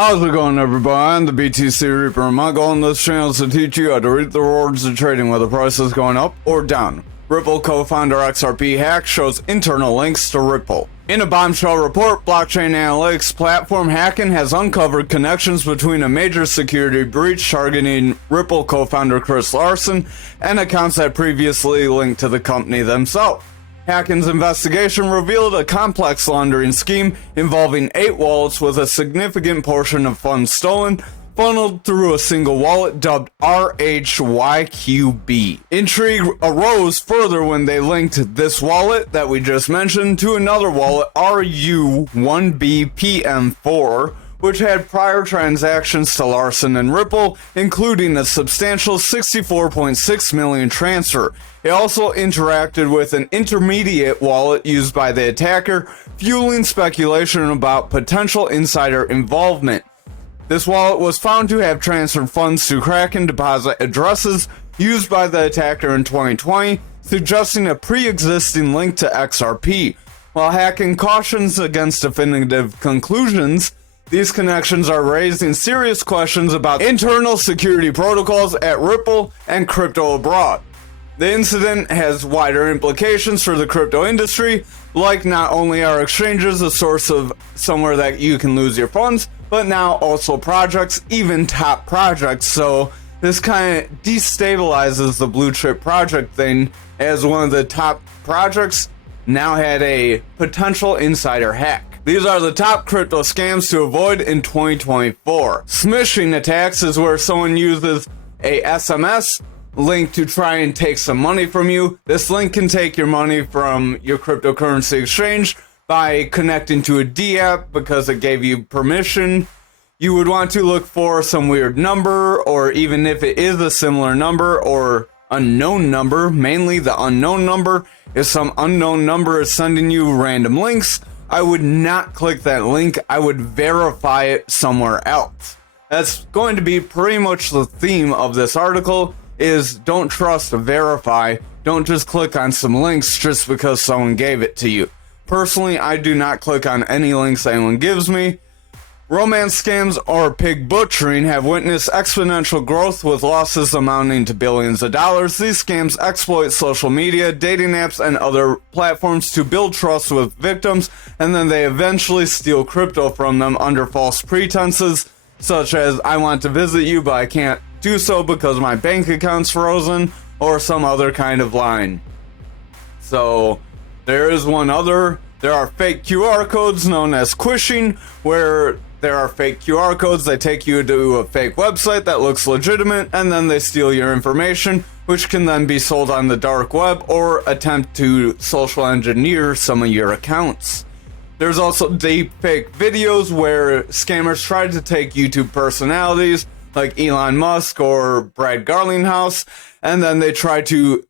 How's it going, everybody? I'm the BTC Reaper, and my goal on this channel is to teach you how to reap the rewards of trading whether price is going up or down. Ripple co-founder XRP hack shows internal links to Ripple. In a bombshell report, blockchain analytics platform Hacking has uncovered connections between a major security breach targeting Ripple co-founder Chris Larsen and accounts that previously linked to the company themselves. Hacking's investigation revealed a complex laundering scheme involving 8 wallets with a significant portion of funds stolen, funneled through a single wallet dubbed RHYQB. Intrigue arose further when they linked this wallet that we just mentioned to another wallet, RU1BPM4, which had prior transactions to Larsen and Ripple, including a substantial 64.6 million transfer. It also interacted with an intermediate wallet used by the attacker, fueling speculation about potential insider involvement. This wallet was found to have transferred funds to Kraken deposit addresses used by the attacker in 2020, suggesting a pre-existing link to XRP. While Hacking cautions against definitive conclusions, these connections are raising serious questions about internal security protocols at Ripple and crypto abroad. The incident has wider implications for the crypto industry, like not only are exchanges a source of somewhere that you can lose your funds, but now also projects, even top projects. So this kind of destabilizes the blue chip project thing, as one of the top projects now had a potential insider hack. These are the top crypto scams to avoid in 2024. Smishing attacks is where someone uses a SMS link to try and take some money from you. This link can take your money from your cryptocurrency exchange by connecting to a D app because it gave you permission. You would want to look for some weird number, or even if it is a similar number or unknown number, mainly the unknown number. If some unknown number is sending you random links, I would not click that link. I would verify it somewhere else. That's going to be pretty much the theme of this article, is don't trust, verify. Don't just click on some links just because someone gave it to you. Personally, I do not click on any links anyone gives me. Romance scams or pig butchering have witnessed exponential growth, with losses amounting to billions of dollars. These scams exploit social media, dating apps, and other platforms to build trust with victims, and then they eventually steal crypto from them under false pretenses, such as I want to visit you but I can't do so because my bank account's frozen, or some other kind of line. So there is one other. There are fake QR codes known as quishing, where there are fake QR codes that take you to a fake website that looks legitimate, and then they steal your information, which can then be sold on the dark web or attempt to social engineer some of your accounts. There's also deep fake videos where scammers try to take YouTube personalities like Elon Musk or Brad Garlinghouse, and then they try to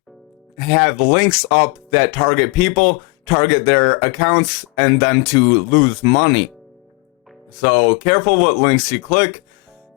have links up that target people, target their accounts, and them to lose money. So careful what links you click.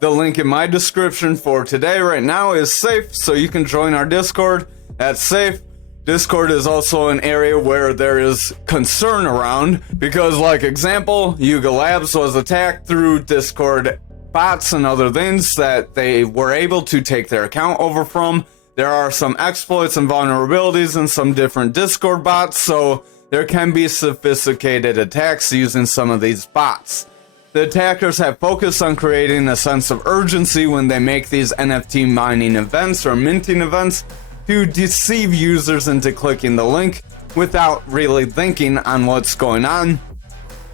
The link in my description for today right now is safe, so you can join our Discord. That's safe. Discord is also an area where there is concern around, because, like example, Yuga Labs was attacked through Discord bots and other things that they were able to take their account over from. There are some exploits and vulnerabilities in some different Discord bots, so there can be sophisticated attacks using some of these bots. The attackers have focused on creating a sense of urgency when they make these NFT mining events or minting events to deceive users into clicking the link without really thinking on what's going on.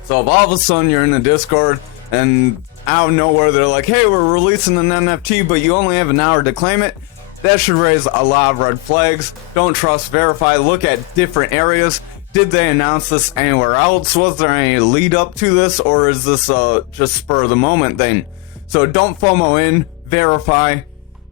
So if all of a sudden you're in the Discord and out of nowhere they're like, hey, we're releasing an NFT, but you only have an hour to claim it, that should raise a lot of red flags. Don't trust, verify, look at different areas. Did they announce this anywhere else? Was there any lead up to this, or is this just spur of the moment thing? So don't FOMO in, verify,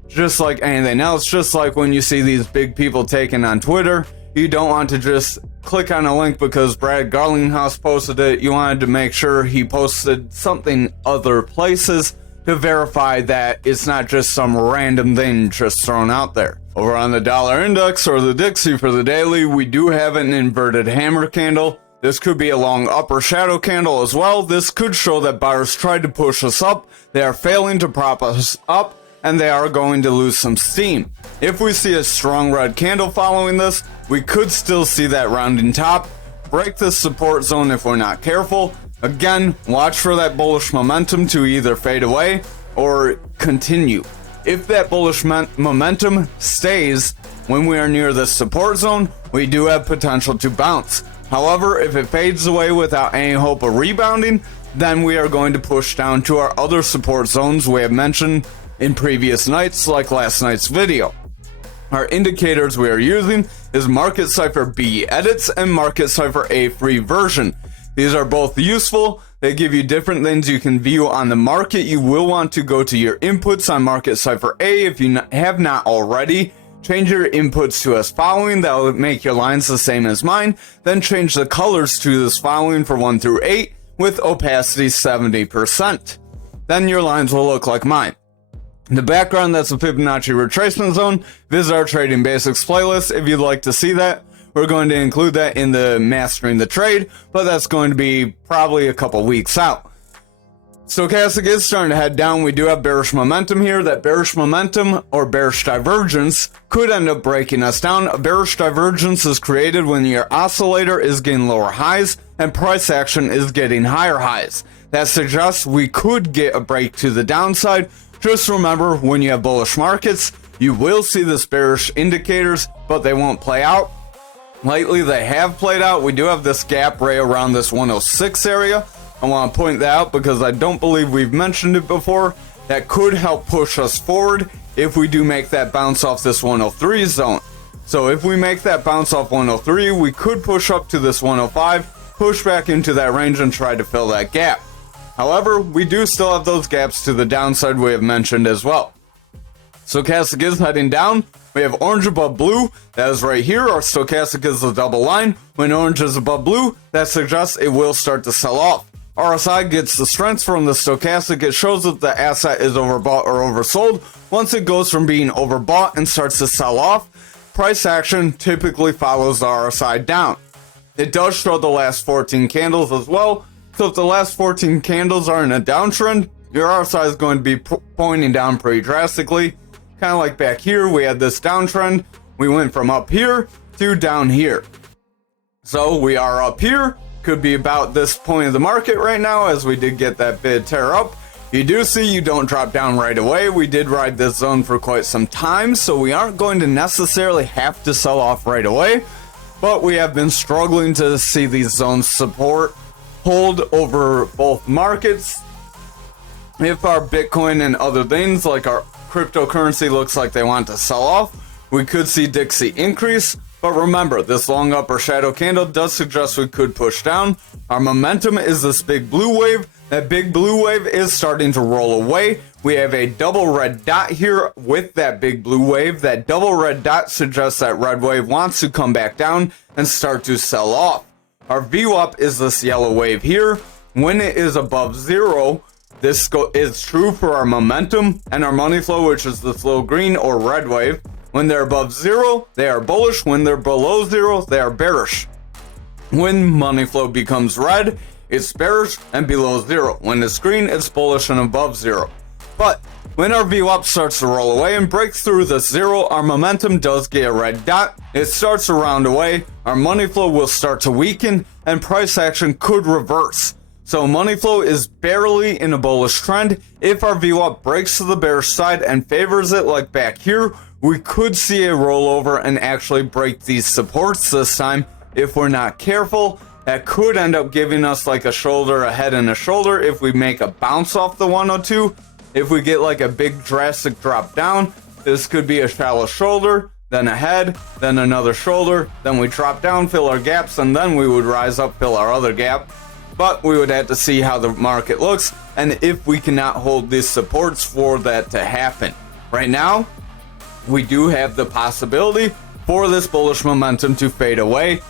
just like anything else. Just like when you see these big people taken on Twitter, you don't want to just click on a link because Brad Garlinghouse posted it. You wanted to make sure he posted something other places to verify that it's not just some random thing just thrown out there. Over on the dollar index, or the Dixie for the daily, we do have an inverted hammer candle. This could be a long upper shadow candle as well. This could show that buyers tried to push us up, they are failing to prop us up, and they are going to lose some steam. If we see a strong red candle following this, we could still see that rounding top, break this support zone if we're not careful. Again, watch for that bullish momentum to either fade away or continue. If that bullish momentum stays when we are near this support zone, we do have potential to bounce. However, if it fades away without any hope of rebounding, then we are going to push down to our other support zones we have mentioned in previous nights, like last night's video. Our indicators we are using is Market Cipher B edits and Market Cipher A free version. These are both useful. They give you different things you can view on the market. You will want to go to your inputs on Market Cipher A if you have not already. Change your inputs to as following. That will make your lines the same as mine. Then change the colors to this following for 1 through 8 with opacity 70%. Then your lines will look like mine. In the background, that's a Fibonacci retracement zone. Visit our Trading Basics playlist if you'd like to see that. We're going to include that in the Mastering the Trade, but that's going to be probably a couple weeks out. Stochastic is starting to head down. We do have bearish momentum here. That bearish momentum or bearish divergence could end up breaking us down. A bearish divergence is created when your oscillator is getting lower highs and price action is getting higher highs. That suggests we could get a break to the downside. Just remember, when you have bullish markets, you will see this bearish indicators, but they won't play out. Lately, they have played out. We do have this gap right around this 106 area. I want to point that out because I don't believe we've mentioned it before. That could help push us forward if we do make that bounce off this 103 zone. So if we make that bounce off 103, we could push up to this 105, push back into that range and try to fill that gap. However, we do still have those gaps to the downside we have mentioned as well. Stochastic is heading down. We have orange above blue. That is right here. Our stochastic is a double line. When orange is above blue, that suggests it will start to sell off. RSI gets the strength from the stochastic. It shows that the asset is overbought or oversold. Once it goes from being overbought and starts to sell off, price action typically follows the RSI down. It does show the last 14 candles as well. So if the last 14 candles are in a downtrend, your RSI is going to be pointing down pretty drastically. Kind of like back here, we had this downtrend. We went from up here to down here. So we are up here. Could be about this point of the market right now, as we did get that bid tear up. You do see you don't drop down right away. We did ride this zone for quite some time, so we aren't going to necessarily have to sell off right away, but we have been struggling to see these zones support hold over both markets. If our Bitcoin and other things like our cryptocurrency looks like they want to sell off, we could see Dixie increase. But remember, this long upper shadow candle does suggest we could push down. Our momentum is this big blue wave. That big blue wave is starting to roll away. We have a double red dot here with that big blue wave. That double red dot suggests that red wave wants to come back down and start to sell off. Our VWAP is this yellow wave here. When it is above zero, this is true for our momentum and our money flow, which is this little green or red wave. When they're above zero, they are bullish. When they're below zero, they are bearish. When money flow becomes red, it's bearish and below zero. When it's green, it's bullish and above zero. But when our VWAP starts to roll away and breaks through the zero, our momentum does get a red dot. It starts to round away. Our money flow will start to weaken and price action could reverse. So money flow is barely in a bullish trend. If our VWAP breaks to the bearish side and favors it like back here, we could see a rollover and actually break these supports this time. If we're not careful, that could end up giving us like a shoulder, a head, and a shoulder if we make a bounce off the 102. If we get like a big drastic drop down, this could be a shallow shoulder, then a head, then another shoulder, then we drop down, fill our gaps, and then we would rise up, fill our other gap. But we would have to see how the market looks and if we cannot hold these supports for that to happen. Right now, we do have the possibility for this bullish momentum to fade away.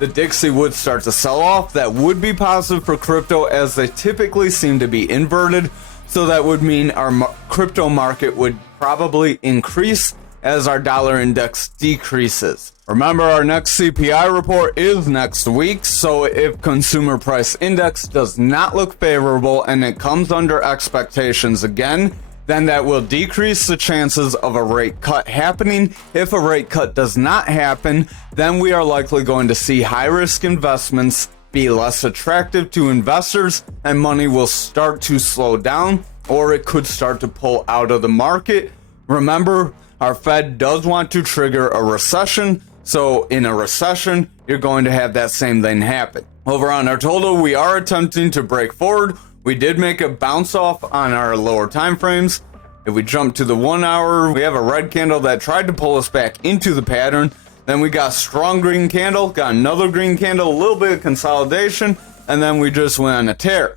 The Dixie would start to sell off. That would be positive for crypto as they typically seem to be inverted. So that would mean our crypto market would probably increase as our dollar index decreases. Remember, our next CPI report is next week, so if consumer price index does not look favorable and it comes under expectations again, then that will decrease the chances of a rate cut happening. If a rate cut does not happen, then we are likely going to see high-risk investments be less attractive to investors and money will start to slow down, or it could start to pull out of the market. Remember, our Fed does want to trigger a recession, so in a recession, you're going to have that same thing happen. Over on our total, we are attempting to break forward. We did make a bounce off on our lower time frames. If we jump to the 1 hour, we have a red candle that tried to pull us back into the pattern. Then we got a strong green candle, got another green candle, a little bit of consolidation, and then we just went on a tear.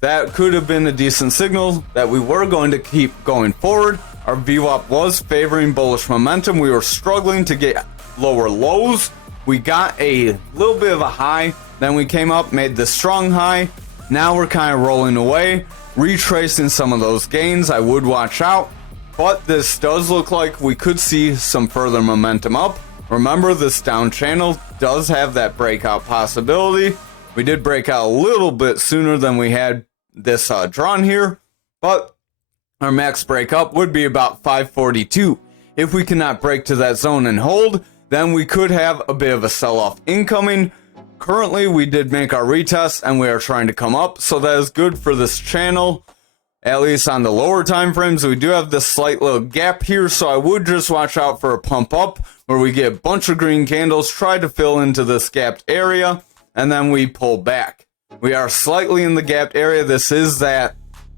That could have been a decent signal that we were going to keep going forward. Our VWAP was favoring bullish momentum. We were struggling to get lower lows. We got a little bit of a high, then we came up, made the strong high. Now we're kind of rolling away, retracing some of those gains. I would watch out, but this does look like we could see some further momentum up. Remember, this down channel does have that breakout possibility. We did break out a little bit sooner than we had this drawn here, but our max breakup would be about 542. If we cannot break to that zone and hold, then we could have a bit of a sell-off incoming. Currently, we did make our retest and we are trying to come up, so that is good for this channel, at least on the lower time frames. We do have this slight little gap here, so I would just watch out for a pump up where we get a bunch of green candles, try to fill into this gapped area, and then we pull back. We are slightly in the gapped area. This is that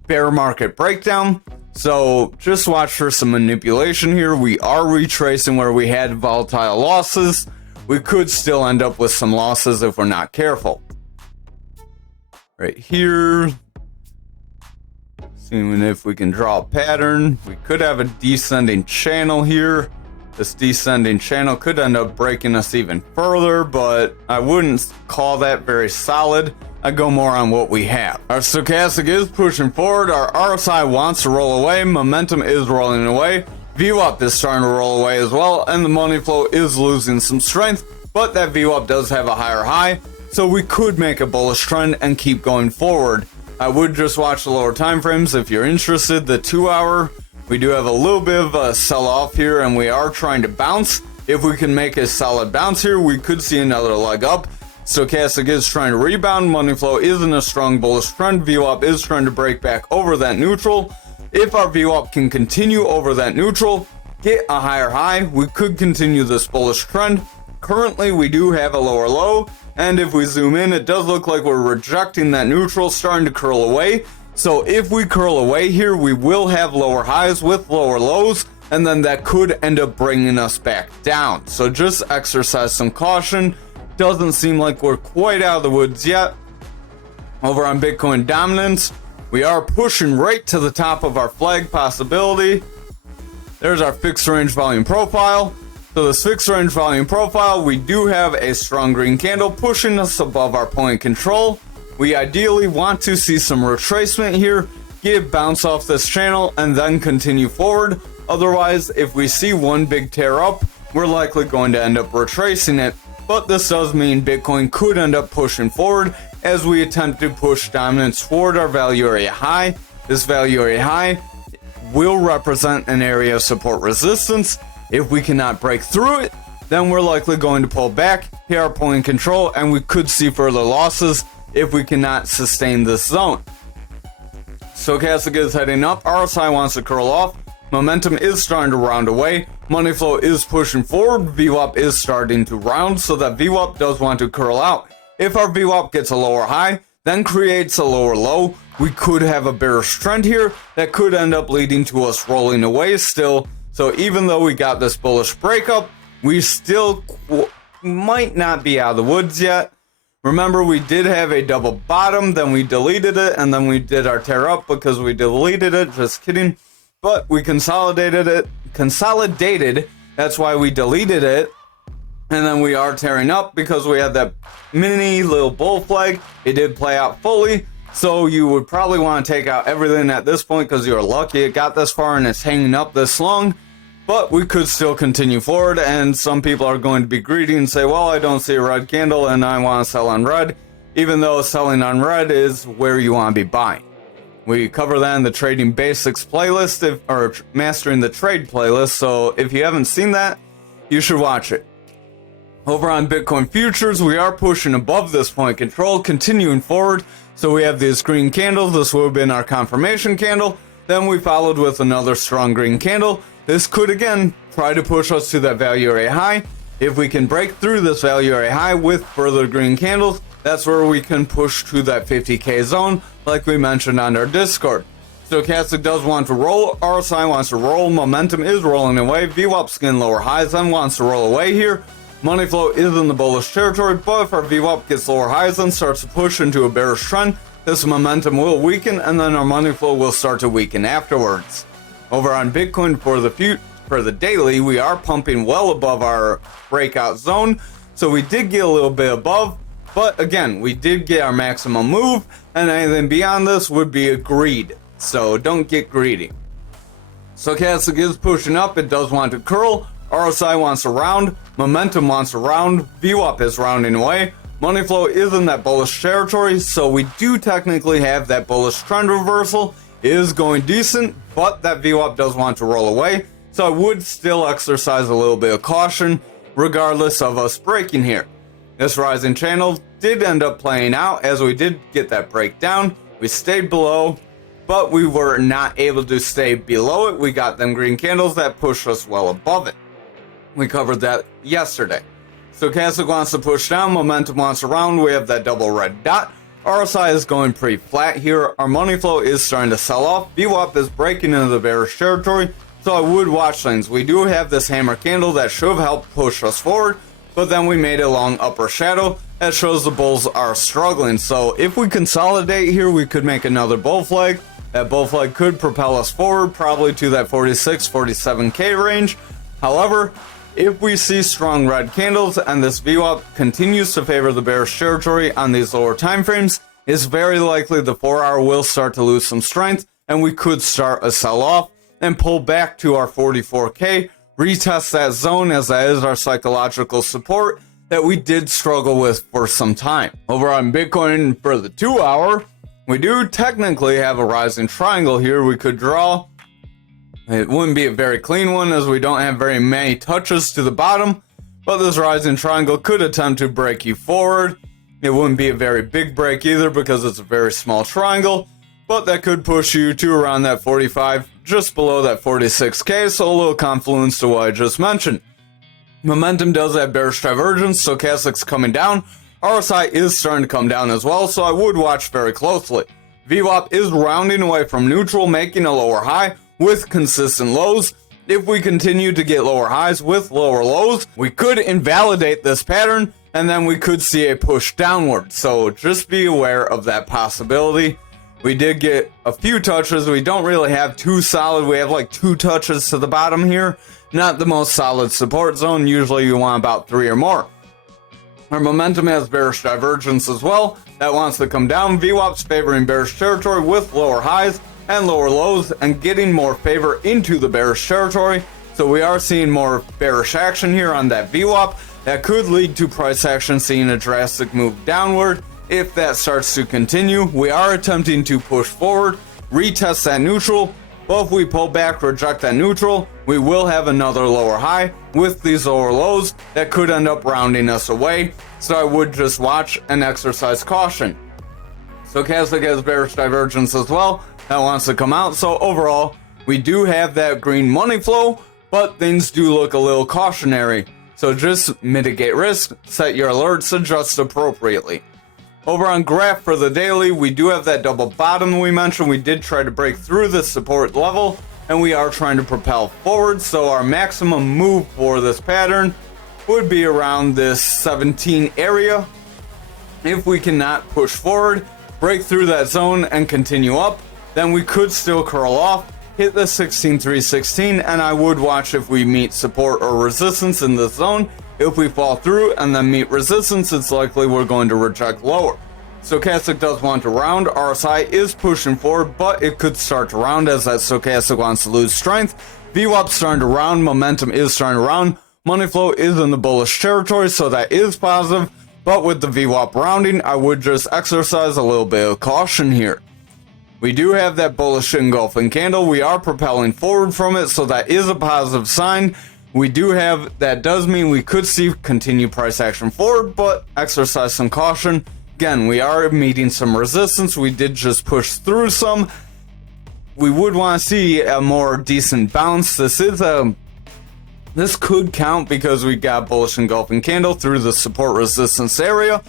bear market breakdown, so just watch for some manipulation here. We are retracing where we had volatile losses. We could still end up with some losses if we're not careful. Right here, seeing if we can draw a pattern. We could have a descending channel here. This descending channel could end up breaking us even further, but I wouldn't call that very solid. I go more on what we have. Our stochastic is pushing forward. Our RSI wants to roll away. Momentum is rolling away. VWAP is starting to roll away as well, and the money flow is losing some strength, but that VWAP does have a higher high, so we could make a bullish trend and keep going forward. I would just watch the lower time frames if you're interested. The 2 hour, we do have a little bit of a sell-off here, and we are trying to bounce. If we can make a solid bounce here, we could see another leg up. Stochastic is trying to rebound. Money flow is in a strong bullish trend. VWAP is trying to break back over that neutral. If our VWAP can continue over that neutral, get a higher high, we could continue this bullish trend. Currently, we do have a lower low, and if we zoom in, it does look like we're rejecting that neutral, starting to curl away. So if we curl away here, we will have lower highs with lower lows, and then that could end up bringing us back down. So just exercise some caution. Doesn't seem like we're quite out of the woods yet. Over on Bitcoin dominance, we are pushing right to the top of our flag possibility. There's our fixed range volume profile. So this fixed range volume profile, we do have a strong green candle pushing us above our point control. We ideally want to see some retracement here, get bounce off this channel, and then continue forward. Otherwise, if we see one big tear up, we're likely going to end up retracing it. But this does mean Bitcoin could end up pushing forward as we attempt to push dominance toward our value area high. This value area high will represent an area of support resistance. If we cannot break through it, then we're likely going to pull back, hit our point control, and we could see further losses if we cannot sustain this zone. Stochastic is heading up. RSI wants to curl off. Momentum is starting to round away. Money flow is pushing forward. VWAP is starting to round, so that VWAP does want to curl out. If our VWAP gets a lower high, then creates a lower low, we could have a bearish trend here that could end up leading to us rolling away still. So even though we got this bullish breakup, we still might not be out of the woods yet. Remember, we did have a double bottom, then we deleted it, and then we did our tear up because we deleted it. Just kidding. But we consolidated it. That's why we deleted it. And then we are tearing up because we had that mini little bull flag. It did play out fully. So you would probably want to take out everything at this point because you're lucky it got this far and it's hanging up this long. but we could still continue forward, and some people are going to be greedy and say, well, I don't see a red candle and I want to sell on red, even though selling on red is where you want to be buying. We cover that in the Trading Basics playlist, or Mastering the Trade playlist, so if you haven't seen that, you should watch it. Over on Bitcoin futures, we are pushing above this point control, continuing forward. So we have these green candles. This would have been our confirmation candle. Then we followed with another strong green candle. This could again try to push us to that value area high. If we can break through this value area high with further green candles, that's where we can push to that 50k zone, like we mentioned on our Discord. Stochastic does want to roll, RSI wants to roll, momentum is rolling away, VWAP's getting lower highs and wants to roll away here. Money flow is in the bullish territory, but if our VWAP gets lower highs and starts to push into a bearish trend, this momentum will weaken and then our money flow will start to weaken afterwards. Over on Bitcoin for the daily, we are pumping well above our breakout zone, so we did get a little bit above, but again, we did get our maximum move, and anything beyond this would be a greed, so don't get greedy. Stochastic is pushing up, it does want to curl, RSI wants to round, momentum wants to round, VWAP is rounding away, money flow is in that bullish territory, so we do technically have that bullish trend reversal. It is going decent, but that VWAP does want to roll away, so I would still exercise a little bit of caution regardless of us breaking here. This rising channel did end up playing out as we did get that breakdown. We stayed below, but we were not able to stay below it. We got them green candles that pushed us well above it. We covered that yesterday. Stochastic wants to push down, momentum wants to round, we have that double red dot. RSI is going pretty flat here, our money flow is starting to sell off, VWAP is breaking into the bearish territory, so I would watch things. We do have this hammer candle that should have helped push us forward, but then we made a long upper shadow that shows the bulls are struggling. So if we consolidate here, we could make another bull flag. That bull flag could propel us forward, probably to that 46, 47k range. However, if we see strong red candles and this VWAP continues to favor the bearish territory on these lower time frames, it's very likely the 4-hour will start to lose some strength and we could start a sell-off and pull back to our 44k, retest that zone as that is our psychological support that we did struggle with for some time. Over on Bitcoin for the 2-hour, we do technically have a rising triangle here we could draw. It wouldn't be a very clean one as we don't have very many touches to the bottom, but this rising triangle could attempt to break you forward. It wouldn't be a very big break either because it's a very small triangle, but that could push you to around that 45, just below that 46k, so a little confluence to what I just mentioned. Momentum does have bearish divergence, Stochastic's coming down, RSI is starting to come down as well, so I would watch very closely. VWAP is rounding away from neutral, making a lower high with consistent lows. If we continue to get lower highs with lower lows, we could invalidate this pattern and then we could see a push downward. So just be aware of that possibility. We did get a few touches. We don't really have too solid. We have like 2 touches to the bottom here. Not the most solid support zone. Usually you want about 3 or more. Our momentum has bearish divergence as well. That wants to come down. VWAP's favoring bearish territory with lower highs and lower lows and getting more favor into the bearish territory. So we are seeing more bearish action here on that VWAP. That could lead to price action seeing a drastic move downward. If that starts to continue, we are attempting to push forward, retest that neutral, but if we pull back, reject that neutral, we will have another lower high with these lower lows that could end up rounding us away. So I would just watch and exercise caution. Stochastic has bearish divergence as well. That wants to come out. So overall, we do have that green money flow, but things do look a little cautionary. So just mitigate risk, set your alerts, adjust appropriately. Over on graph for the daily, we do have that double bottom we mentioned. We did try to break through this support level, and we are trying to propel forward. So our maximum move for this pattern would be around this 17 area. If we cannot push forward, break through that zone and continue up, then we could still curl off, hit the 16,316, and I would watch if we meet support or resistance in this zone. If we fall through and then meet resistance, it's likely we're going to reject lower. Stochastic does want to round. RSI is pushing forward, but it could start to round as that stochastic wants to lose strength. VWAP starting to round. Momentum is starting to round. Money flow is in the bullish territory, so that is positive. But with the VWAP rounding, I would just exercise a little bit of caution here. We do have that bullish engulfing candle. We are propelling forward from it, so that is a positive sign. We do have, that does mean we could see continued price action forward, but exercise some caution. Again, we are meeting some resistance. We did just push through some. We would want to see a more decent bounce. This could count because we got bullish engulfing candle through the support resistance area,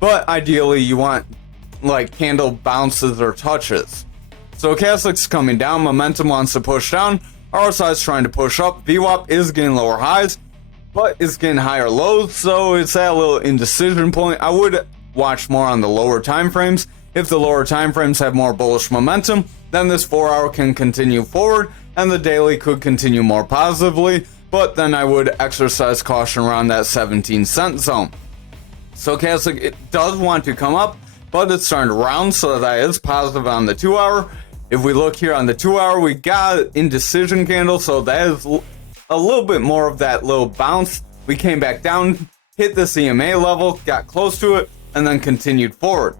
but ideally you want like candle bounces or touches. Stochastic's coming down, momentum wants to push down, RSI is trying to push up, VWAP is getting lower highs, but it's getting higher lows, so it's at a little indecision point. I would watch more on the lower time frames. If the lower time frames have more bullish momentum, then this 4-hour can continue forward and the daily could continue more positively, but then I would exercise caution around that 17-cent zone. Stochastic, it does want to come up, but it's starting to round, so that is positive on the 2-hour. If we look here on the 2-hour, we got indecision candle, so that is a little bit more of that little bounce. We came back down, hit this EMA level, got close to it, and then continued forward.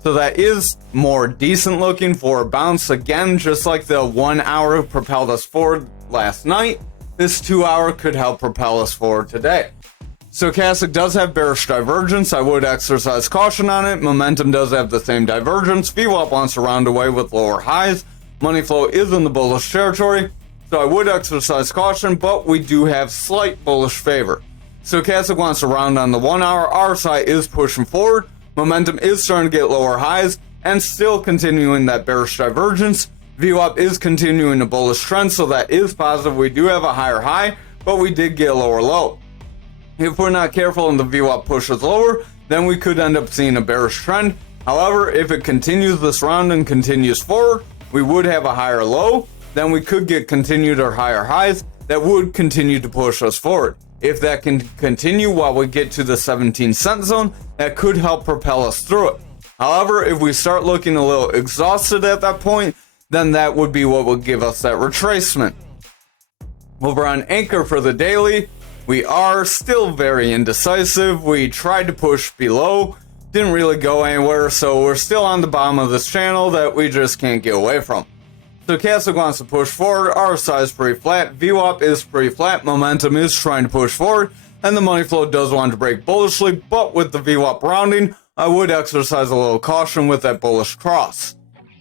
So that is more decent looking for a bounce. Again, just like the 1-hour propelled us forward last night, this 2-hour could help propel us forward today. Stochastic does have bearish divergence. I would exercise caution on it. Momentum does have the same divergence. VWAP wants to round away with lower highs. Money flow is in the bullish territory, so I would exercise caution, but we do have slight bullish favor. Stochastic wants to round on the 1-hour. RSI is pushing forward. Momentum is starting to get lower highs and still continuing that bearish divergence. VWAP is continuing a bullish trend, so that is positive. We do have a higher high, but we did get a lower low. If we're not careful and the VWAP pushes lower, then we could end up seeing a bearish trend. However, if it continues this round and continues forward, we would have a higher low. Then we could get continued or higher highs that would continue to push us forward. If that can continue while we get to the 17-cent zone, that could help propel us through it. However, if we start looking a little exhausted at that point, then that would be what would give us that retracement. Over on Ankr for the daily, we are still very indecisive. We tried to push below, didn't really go anywhere, so we're still on the bottom of this channel that we just can't get away from. Stochastic wants to push forward, RSI is pretty flat, VWAP is pretty flat, momentum is trying to push forward, and the money flow does want to break bullishly, but with the VWAP rounding, I would exercise a little caution with that bullish cross.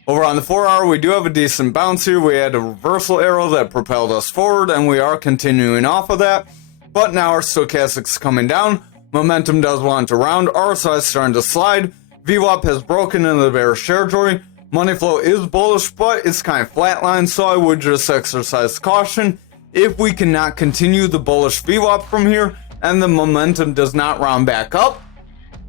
Over on the 4-hour, we do have a decent bounce here. We had a reversal arrow that propelled us forward, and we are continuing off of that. But now our stochastic's coming down. Momentum does want to round. RSI is starting to slide. VWAP has broken into the bearish territory. Money flow is bullish, but it's kind of flatlined, so I would just exercise caution. If we cannot continue the bullish VWAP from here, and the momentum does not round back up,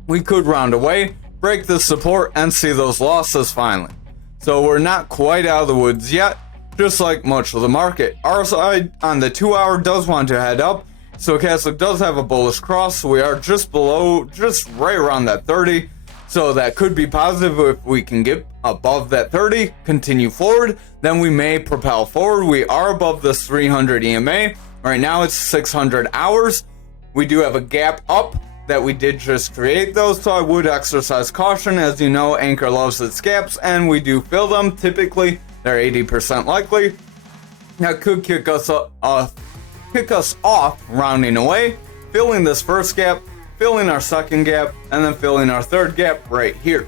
we could round away, break the support, and see those losses finally. So we're not quite out of the woods yet, just like much of the market. RSI on the 2-hour does want to head up. Stochastic does have a bullish cross, so we are just below, just right around that 30. So that could be positive if we can get above that 30, continue forward, then we may propel forward. We are above this 300 EMA. Right now it's 600 hours. We do have a gap up that we did just create those, so I would exercise caution. As you know, Ankr loves its gaps, and we do fill them. Typically, they're 80% likely. That could kick us off rounding away, filling this first gap, filling our second gap, and then filling our third gap right here.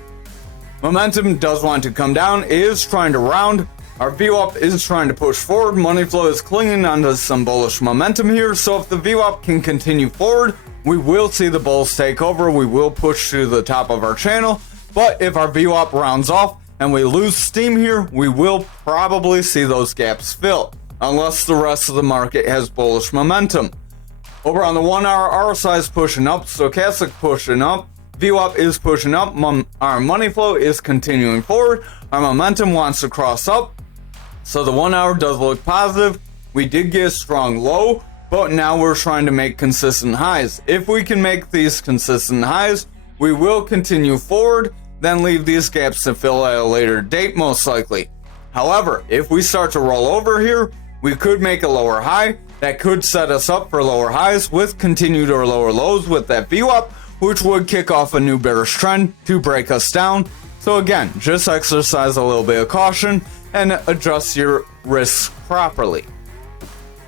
Momentum does want to come down, it is trying to round. Our VWAP is trying to push forward. Money flow is clinging onto some bullish momentum here, so if the VWAP can continue forward, we will see the bulls take over. We will push to the top of our channel, but if our VWAP rounds off and we lose steam here, we will probably see those gaps fill, unless the rest of the market has bullish momentum. Over on the 1-hour, RSI is pushing up, stochastic pushing up, VWAP is pushing up, our money flow is continuing forward, our momentum wants to cross up, so the 1-hour does look positive. We did get a strong low, but now we're trying to make consistent highs. If we can make these consistent highs, we will continue forward. then leave these gaps to fill at a later date most likely. However, if we start to roll over here, we could make a lower high that could set us up for lower highs with continued or lower lows with that VWAP, which would kick off a new bearish trend to break us down. So again, just exercise a little bit of caution and adjust your risks properly.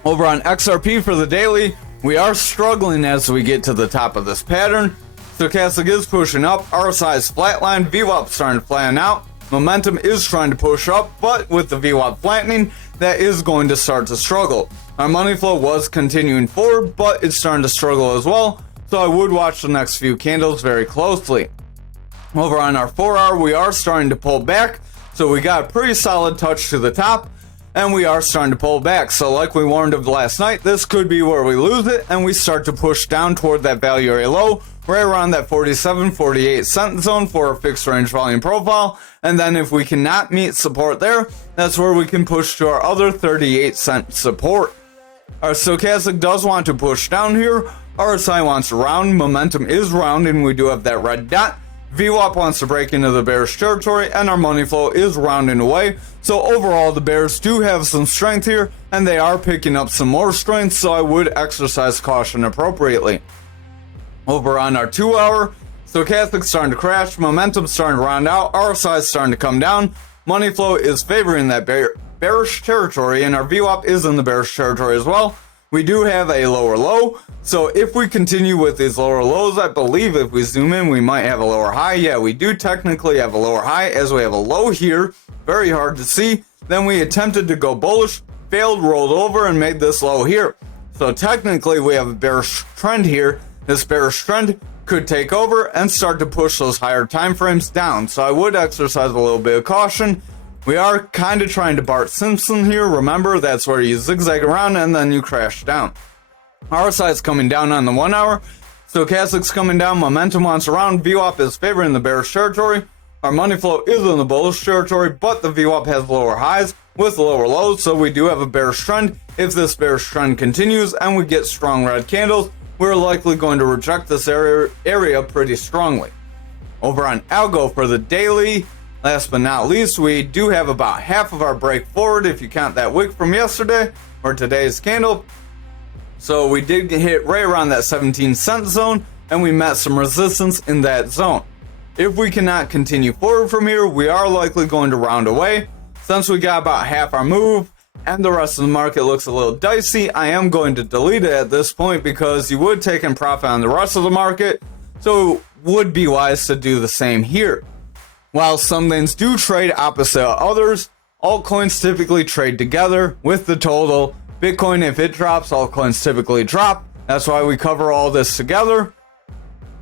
Over on XRP for the daily, we are struggling as we get to the top of this pattern. Stochastic is pushing up, RSI is flatlined, VWAP starting to flatten out. Momentum is trying to push up, but with the VWAP flattening, that is going to start to struggle. Our money flow was continuing forward, but it's starting to struggle as well, so I would watch the next few candles very closely. Over on our 4-hour, we are starting to pull back, so we got a pretty solid touch to the top, and we are starting to pull back. So like we warned of last night, this could be where we lose it, and we start to push down toward that value area low, right around that 47-48 cent zone for a fixed range volume profile. And then if we cannot meet support there, that's where we can push to our other 38 cent support. Our stochastic does want to push down here. RSI wants to round. Momentum is rounding. We do have that red dot. VWAP wants to break into the bearish territory, and our money flow is rounding away. So overall, the bears do have some strength here, and they are picking up some more strength, so I would exercise caution appropriately. Over on our 2-hour, stochastic starting to crash, momentum starting to round out, RSI is starting to come down, money flow is favoring that bearish territory, and our VWAP is in the bearish territory as well. We do have a lower low, so if we continue with these lower lows, I believe if we zoom in, we might have a lower high. Yeah, we do technically have a lower high, as we have a low here, very hard to see. Then we attempted to go bullish, failed, rolled over, and made this low here. So technically, we have a bearish trend here. This bearish trend could take over and start to push those higher time frames down. So I would exercise a little bit of caution. We are kind of trying to Bart Simpson here. Remember, that's where you zigzag around and then you crash down. RSI is coming down on the 1-hour. Stochastic's coming down. Momentum wants around. VWAP is favoring the bearish territory. Our money flow is in the bullish territory, but the VWAP has lower highs with lower lows. So we do have a bearish trend. If this bearish trend continues and we get strong red candles, we're likely going to reject this area pretty strongly. Over on ALGO for the daily, last but not least, we do have about half of our break forward if you count that wick from yesterday or today's candle. So we did hit right around that 17 cent zone, and we met some resistance in that zone. If we cannot continue forward from here, we are likely going to round away. Since we got about half our move and the rest of the market looks a little dicey, I am going to delete it at this point because you would take in profit on the rest of the market, so it would be wise to do the same here. While some things do trade opposite of others, altcoins typically trade together with the total. Bitcoin, if it drops, altcoins typically drop. That's why we cover all this together.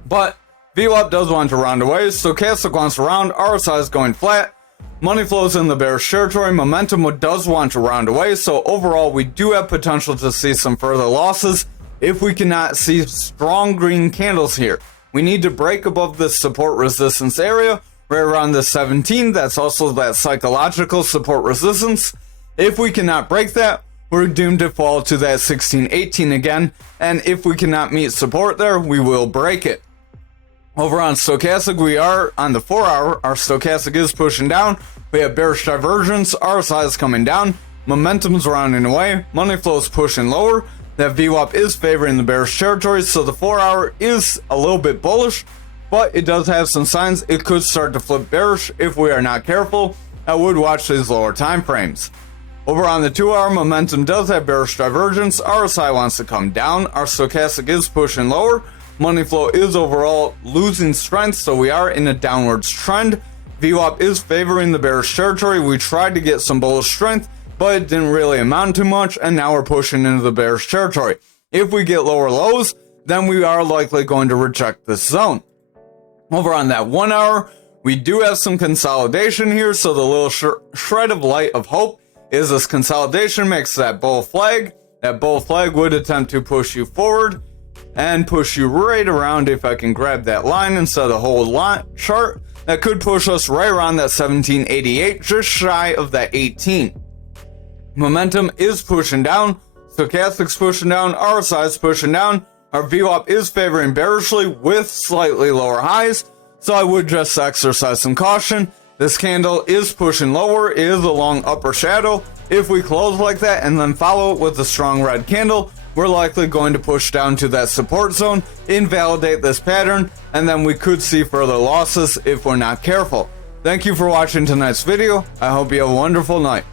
But VWAP does want to round away, stochastic wants to round, RSI is going flat. Money flows in the bearish territory. Momentum does want to round away, so overall we do have potential to see some further losses if we cannot see strong green candles here. We need to break above this support resistance area right around the 17. That's also that psychological support resistance. If we cannot break that, we're doomed to fall to that 16-18 again, and if we cannot meet support there, we will break it. Over on stochastic, we are on the 4-hour. Our stochastic is pushing down. We have bearish divergence. RSI is coming down. Momentum's rounding away. Money flow is pushing lower. That VWAP is favoring the bearish territory, so the 4-hour is a little bit bullish, but it does have some signs it could start to flip bearish if we are not careful. I would watch these lower time frames. Over on the 2-hour, momentum does have bearish divergence. RSI wants to come down. Our stochastic is pushing lower. Money flow is overall losing strength, so we are in a downwards trend. VWAP is favoring the bearish territory. We tried to get some bullish strength, but it didn't really amount to much, and now we're pushing into the bearish territory. If we get lower lows, then we are likely going to reject this zone. Over on that 1-hour, we do have some consolidation here, so the little shred of light of hope is this consolidation makes that bull flag. That bull flag would attempt to push you forward and push you right around. If I can grab that line instead of the whole line chart, that could push us right around that 1788, just shy of that 18. Momentum is pushing down, stochastic's pushing down, RSI is pushing down. Our VWAP is favoring bearishly with slightly lower highs, So I would just exercise some caution. This candle is pushing lower, is a long upper shadow. If we close like that and then follow it with a strong red candle, we're likely going to push down to that support zone, invalidate this pattern, and then we could see further losses if we're not careful. Thank you for watching tonight's video. I hope you have a wonderful night.